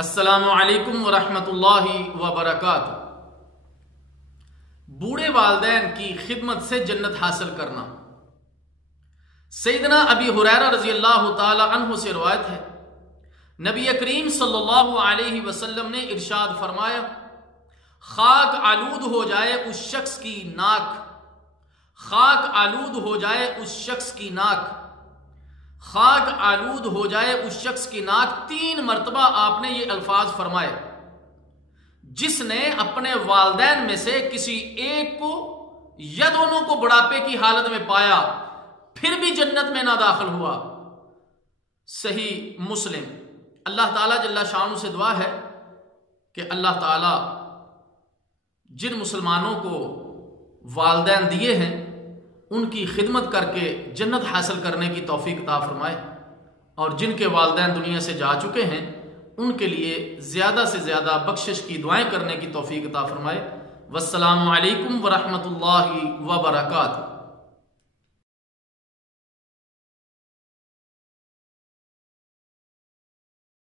अस्सलामु अलैकुम वरहमतुल्लाहि वबरकातुहू। बूढ़े वालिदैन की खिदमत से जन्नत हासिल करना। सैयदना अबी हुरैरा रज़ी अल्लाह ताला अन्हु से रिवायत है, नबी करीम सल्लल्लाहु अलैहि वसल्लम ने इरशाद फरमाया, खाक आलूद हो जाए उस शख्स की नाक, खाक आलूद हो जाए उस शख्स की नाक, खाक आलूद हो जाए उस शख्स की नाक। 3 मरतबा आपने ये अल्फाज फरमाए, जिसने अपने वालिदैन में से किसी एक को या दोनों को बुढ़ापे की हालत में पाया फिर भी जन्नत में ना दाखिल हुआ। सही मुस्लिम। अल्लाह ताला जल्ला शानु से दुआ है कि अल्लाह ताला जिन मुसलमानों को वालिदैन दिए हैं उनकी खिदमत करके जन्नत हासिल करने की तौफीक अता फरमाए, और जिनके वालिदैन दुनिया से जा चुके हैं उनके लिए ज़्यादा से ज़्यादा बख्शिश की दुआएं करने की तौफीक अता फरमाए। वस्सलामु अलैकुम वरहमतुल्लाहि वबरकातुहू।